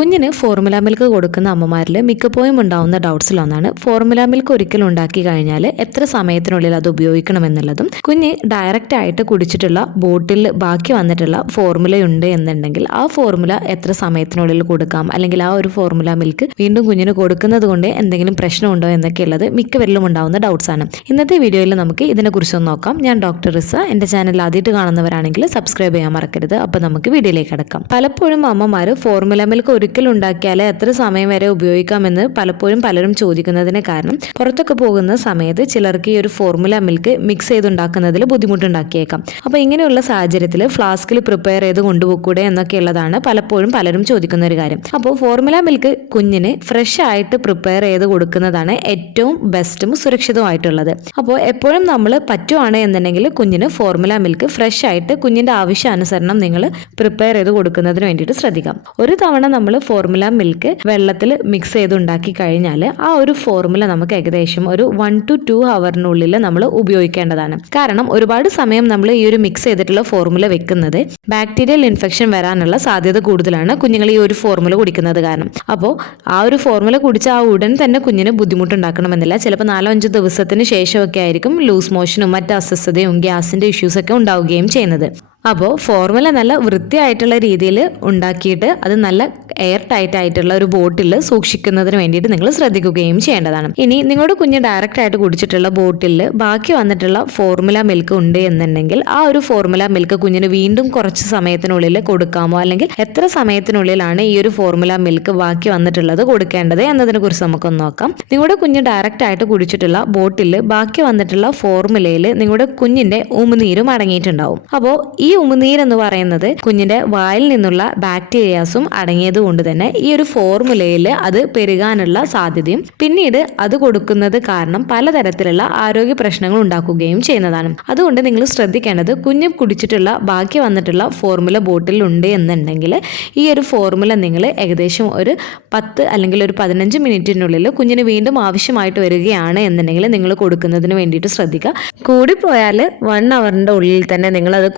കുഞ്ഞിന് formula milk കൊടുക്കുന്ന അമ്മമാരിൽ മിക്കപ്പോഴും ഉണ്ടാവുന്ന ഡൗട്ട്സിലൊന്നാണ് ഫോർമുല മിൽക്ക് ഒരിക്കലും ഉണ്ടാക്കി കഴിഞ്ഞാൽ എത്ര സമയത്തിനുള്ളിൽ അത് ഉപയോഗിക്കണമെന്നുള്ളതും. കുഞ്ഞ് ഡയറക്റ്റ് ആയിട്ട് കുടിച്ചിട്ടുള്ള ബോട്ടിൽ ബാക്കി വന്നിട്ടുള്ള ഫോർമുല ഉണ്ട് എന്നുണ്ടെങ്കിൽ ആ ഫോർമുല എത്ര സമയത്തിനുള്ളിൽ കൊടുക്കാം? അല്ലെങ്കിൽ ആ ഒരു ഫോർമുല മിൽക്ക് വീണ്ടും കുഞ്ഞിന് കൊടുക്കുന്നത് കൊണ്ട് എന്തെങ്കിലും പ്രശ്നമുണ്ടോ എന്നൊക്കെയുള്ളത് മിക്കവരിലും ഉണ്ടാവുന്ന ഡൗട്ട്സാണ് ഇന്നത്തെ വീഡിയോയിൽ നമുക്ക് ഇതിനെക്കുറിച്ചൊന്ന് നോക്കാം. ഞാൻ ഡോക്ടർ റിസ. എന്റെ ചാനൽ ആദ്യമായിട്ട് കാണുന്നവരാണെങ്കിൽ സബ്സ്ക്രൈബ് ചെയ്യാൻ മറക്കരുത്. അപ്പോൾ നമുക്ക് വീഡിയോയിലേക്ക് കടക്കാം. പലപ്പോഴും അമ്മമാർ ഫോർമുല മിൽക്ക് ഒരിക്കൽ ഉണ്ടാക്കിയാൽ എത്ര സമയം വരെ ഉപയോഗിക്കാമെന്ന് പലപ്പോഴും പലരും ചോദിക്കുന്നതിന് കാരണം പുറത്തൊക്കെ പോകുന്ന സമയത്ത് ചിലർക്ക് ഈ ഒരു ഫോർമുല മിൽക്ക് മിക്സ് ചെയ്തുണ്ടാക്കുന്നതിൽ ബുദ്ധിമുട്ടുണ്ടാക്കിയേക്കാം. അപ്പോൾ ഇങ്ങനെയുള്ള സാഹചര്യത്തിൽ ഫ്ലാസ്കിൽ പ്രിപ്പയർ ചെയ്ത് കൊണ്ടുപോകൂടെ എന്നൊക്കെയുള്ളതാണ് പലപ്പോഴും പലരും ചോദിക്കുന്ന ഒരു കാര്യം. അപ്പോൾ ഫോർമുല മിൽക്ക് കുഞ്ഞിന് ഫ്രഷ് ആയിട്ട് പ്രിപ്പയർ ചെയ്ത് കൊടുക്കുന്നതാണ് ഏറ്റവും ബെസ്റ്റും സുരക്ഷിതമായിട്ടുള്ളത് അപ്പോൾ എപ്പോഴും നമ്മൾ പറ്റുവാണ് എന്നുണ്ടെങ്കിൽ കുഞ്ഞിന് ഫോർമുല മിൽക്ക് ഫ്രഷ് ആയിട്ട് കുഞ്ഞിന്റെ ആവശ്യാനുസരണം നിങ്ങൾ പ്രിപ്പയർ ചെയ്ത് കൊടുക്കുന്നതിന് വേണ്ടിയിട്ട് ശ്രദ്ധിക്കാം. ഒരു തവണ നമ്മൾ ഫോർമുല മിൽക്ക് വെള്ളത്തിൽ മിക്സ് ചെയ്ത് ഉണ്ടാക്കി കഴിഞ്ഞാൽ ആ ഒരു ഫോർമുല നമുക്ക് ഏകദേശം ഒരു വൺ ടു ടു ഹവറിനുള്ളിൽ നമ്മൾ ഉപയോഗിക്കേണ്ടതാണ്. കാരണം ഒരുപാട് സമയം നമ്മൾ ഈ ഒരു മിക്സ് ചെയ്തിട്ടുള്ള ഫോർമുല വെക്കുന്നത് ബാക്ടീരിയൽ ഇൻഫെക്ഷൻ വരാനുള്ള സാധ്യത കൂടുതലാണ് കുഞ്ഞുങ്ങൾ ഈ ഒരു ഫോർമുല കുടിക്കുന്നത് കാരണം. അപ്പോൾ ആ ഒരു ഫോർമുല കുടിച്ച ആ ഉടൻ തന്നെ കുഞ്ഞിന് ബുദ്ധിമുട്ടുണ്ടാക്കണമെന്നില്ല. ചിലപ്പോൾ നാലോ അഞ്ച് ദിവസത്തിന് ശേഷമൊക്കെ ആയിരിക്കും ലൂസ് മോഷനും മറ്റ് അസ്വസ്ഥതയും ഗ്യാസിന്റെ ഇഷ്യൂസൊക്കെ ഉണ്ടാവുകയും ചെയ്യുന്നത്. അപ്പോൾ ഫോർമുല നല്ല വൃത്തിയായിട്ടുള്ള രീതിയിൽ ഉണ്ടാക്കിയിട്ട് അത് നല്ല എയർ ടൈറ്റ് ആയിട്ടുള്ള ഒരു ബോട്ടിൽ സൂക്ഷിക്കുന്നതിന് വേണ്ടിയിട്ട് നിങ്ങൾ ശ്രദ്ധിക്കുകയും ചെയ്യേണ്ടതാണ്. ഇനി നിങ്ങളുടെ കുഞ്ഞ് ഡയറക്റ്റ് ആയിട്ട് കുടിച്ചിട്ടുള്ള ബോട്ടിൽ ബാക്കി വന്നിട്ടുള്ള ഫോർമുല മിൽക്ക് ഉണ്ട് എന്നുണ്ടെങ്കിൽ ആ ഒരു ഫോർമുല മിൽക്ക് കുഞ്ഞിന് വീണ്ടും കുറച്ച് സമയത്തിനുള്ളിൽ കൊടുക്കാമോ? അല്ലെങ്കിൽ എത്ര സമയത്തിനുള്ളിലാണ് ഈ ഒരു ഫോർമുല മിൽക്ക് ബാക്കി വന്നിട്ടുള്ളത് കൊടുക്കേണ്ടത് എന്നതിനെ കുറിച്ച് നമുക്കൊന്ന് നോക്കാം. നിങ്ങളുടെ കുഞ്ഞ് ഡയറക്റ്റ് ആയിട്ട് കുടിച്ചിട്ടുള്ള ബോട്ടിൽ ബാക്കി വന്നിട്ടുള്ള ഫോർമുലയിൽ നിങ്ങളുടെ കുഞ്ഞിന്റെ ഉമിനീരും അടങ്ങിയിട്ടുണ്ടാവും. അപ്പോൾ ഈ ഉമിനീര് എന്ന് പറയുന്നത് കുഞ്ഞിന്റെ വായിൽ നിന്നുള്ള ബാക്ടീരിയാസും അടങ്ങിയത് കൊണ്ട് തന്നെ ഈ ഒരു ഫോർമുലയിൽ അത് പെരുകാനുള്ള സാധ്യതയും പിന്നീട് അത് കൊടുക്കുന്നത് കാരണം പലതരത്തിലുള്ള ആരോഗ്യ പ്രശ്നങ്ങൾ ഉണ്ടാക്കുകയും ചെയ്യുന്നതാണ്. അതുകൊണ്ട് നിങ്ങൾ ശ്രദ്ധിക്കേണ്ടത് കുഞ്ഞ് കുടിച്ചിട്ടുള്ള ബാക്കി വന്നിട്ടുള്ള ഫോർമുല ബോട്ടിൽ ഉണ്ട് എന്നുണ്ടെങ്കിൽ ഈ ഒരു ഫോർമുല നിങ്ങൾ ഏകദേശം ഒരു പത്ത് അല്ലെങ്കിൽ ഒരു പതിനഞ്ച് മിനിറ്റിനുള്ളിൽ കുഞ്ഞിന് വീണ്ടും ആവശ്യമായിട്ട് വരികയാണ് എന്നുണ്ടെങ്കിൽ നിങ്ങൾ കൊടുക്കുന്നതിന് വേണ്ടിയിട്ട് ശ്രദ്ധിക്കുക. കൂടിപ്പോയാൽ വൺ അവറിന്റെ ഉള്ളിൽ തന്നെ നിങ്ങൾ അത്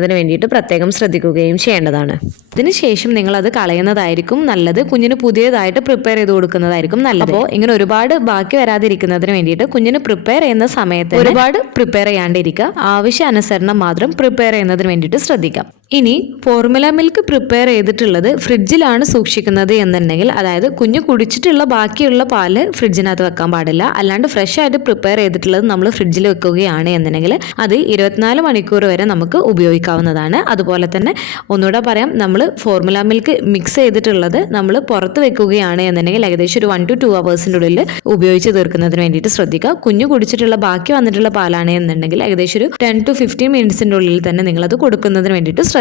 കൊടുക്കുന്നതിന് വേണ്ടിയിട്ട് പ്രത്യേകം ശ്രദ്ധിക്കുകയും ചെയ്യേണ്ടതാണ്. അതിനുശേഷം നിങ്ങൾ അത് കളയുന്നതായിരിക്കും നല്ലത്. കുഞ്ഞിന് പുതിയതായിട്ട് പ്രിപ്പയർ ചെയ്ത് കൊടുക്കുന്നതായിരിക്കും നല്ലത്. അപ്പോൾ ഇങ്ങനെ ഒരുപാട് ബാക്കി വരാതിരിക്കുന്നതിന് വേണ്ടിയിട്ട് കുഞ്ഞിന് പ്രിപ്പയർ ചെയ്യുന്ന സമയത്ത് ഒരുപാട് പ്രിപ്പയർ ചെയ്യാണ്ടിരിക്കുക. ആവശ്യാനുസരണം മാത്രം പ്രിപ്പയർ ചെയ്യുന്നതിന് വേണ്ടിയിട്ട് ശ്രദ്ധിക്കാം. ഇനി ഫോർമുല മിൽക്ക് പ്രിപ്പയർ ചെയ്തിട്ടുള്ളത് ഫ്രിഡ്ജിലാണ് സൂക്ഷിക്കുന്നത് എന്നുണ്ടെങ്കിൽ അതായത് കുഞ്ഞ് കുടിച്ചിട്ടുള്ള ബാക്കിയുള്ള പാൽ ഫ്രിഡ്ജിനകത്ത് വെക്കാൻ പാടില്ല. അല്ലാണ്ട് ഫ്രഷ് ആയിട്ട് പ്രിപ്പയർ ചെയ്തിട്ടുള്ളത് നമ്മൾ ഫ്രിഡ്ജിൽ വെക്കുകയാണ് എന്നുണ്ടെങ്കിൽ അത് ഇരുപത്തിനാല് മണിക്കൂർ വരെ നമുക്ക് ഉപയോഗിക്കാവുന്നതാണ്. അതുപോലെ തന്നെ ഒന്നുകൂടെ പറയാം നമ്മൾ ഫോർമുല മിൽക്ക് മിക്സ് ചെയ്തിട്ടുള്ളത് നമ്മൾ പുറത്ത് വെക്കുകയാണ് എന്നുണ്ടെങ്കിൽ ഏകദേശം ഒരു വൺ ടു ടു അവേഴ്സിന്റെ ഉള്ളിൽ ഉപയോഗിച്ച് തീർക്കുന്നതിന് വേണ്ടിയിട്ട് ശ്രദ്ധിക്കുക. കുഞ്ഞു കുടിച്ചിട്ടുള്ള ബാക്കി വന്നിട്ടുള്ള പാലാണ് എന്നുണ്ടെങ്കിൽ ഏകദേശം ഒരു ടെൻ ടു ഫിഫ്റ്റീൻ മിനിറ്റ്സിന്റെ ഉള്ളിൽ തന്നെ നിങ്ങളത് കൊടുക്കുന്നതിന് വേണ്ടിയിട്ട് ശ്രദ്ധിക്കുക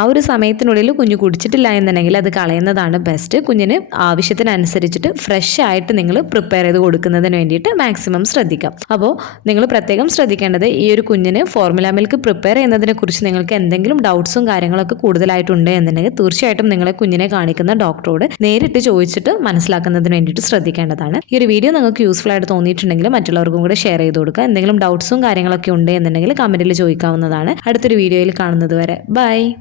ആ ഒരു സമയത്തിനുള്ളിൽ കുഞ്ഞ് കുടിച്ചിട്ടില്ല എന്നുണ്ടെങ്കിൽ അത് കളയുന്നതാണ് ബെസ്റ്റ് കുഞ്ഞിന് ആവശ്യത്തിനനുസരിച്ചിട്ട് ഫ്രഷ് ആയിട്ട് നിങ്ങൾ പ്രിപ്പയർ ചെയ്ത് കൊടുക്കുന്നതിന് വേണ്ടിയിട്ട് മാക്സിമം ശ്രദ്ധിക്കാം. അപ്പോൾ നിങ്ങൾ പ്രത്യേകം ശ്രദ്ധിക്കേണ്ടത് ഈ ഒരു കുഞ്ഞിന് ഫോർമുല മിൽക്ക് പ്രിപ്പയർ ചെയ്യുന്നതിനെ കുറിച്ച് നിങ്ങൾക്ക് എന്തെങ്കിലും ഡൗട്ട്സും കാര്യങ്ങളൊക്കെ കൂടുതലായിട്ടുണ്ട് എന്നുണ്ടെങ്കിൽ തീർച്ചയായിട്ടും നിങ്ങളെ കുഞ്ഞിനെ കാണിക്കുന്ന ഡോക്ടറോട് നേരിട്ട് ചോദിച്ചിട്ട് മനസ്സിലാക്കുന്നതിന് വേണ്ടിയിട്ട് ശ്രദ്ധിക്കേണ്ടതാണ്. ഈ ഒരു വീഡിയോ നിങ്ങൾക്ക് യൂസ്ഫുൾ ആയിട്ട് തോന്നിയിട്ടുണ്ടെങ്കിൽ മറ്റുള്ളവർക്കും കൂടെ ഷെയർ ചെയ്ത് കൊടുക്കുക എന്തെങ്കിലും ഡൗട്ട്സും കാര്യങ്ങളൊക്കെ ഉണ്ട് എന്നുണ്ടെങ്കിൽ കമന്റിൽ ചോദിക്കാവുന്നതാണ്. അടുത്തൊരു വീഡിയോയിൽ കാണുന്നത് വരെ. Bye Bye.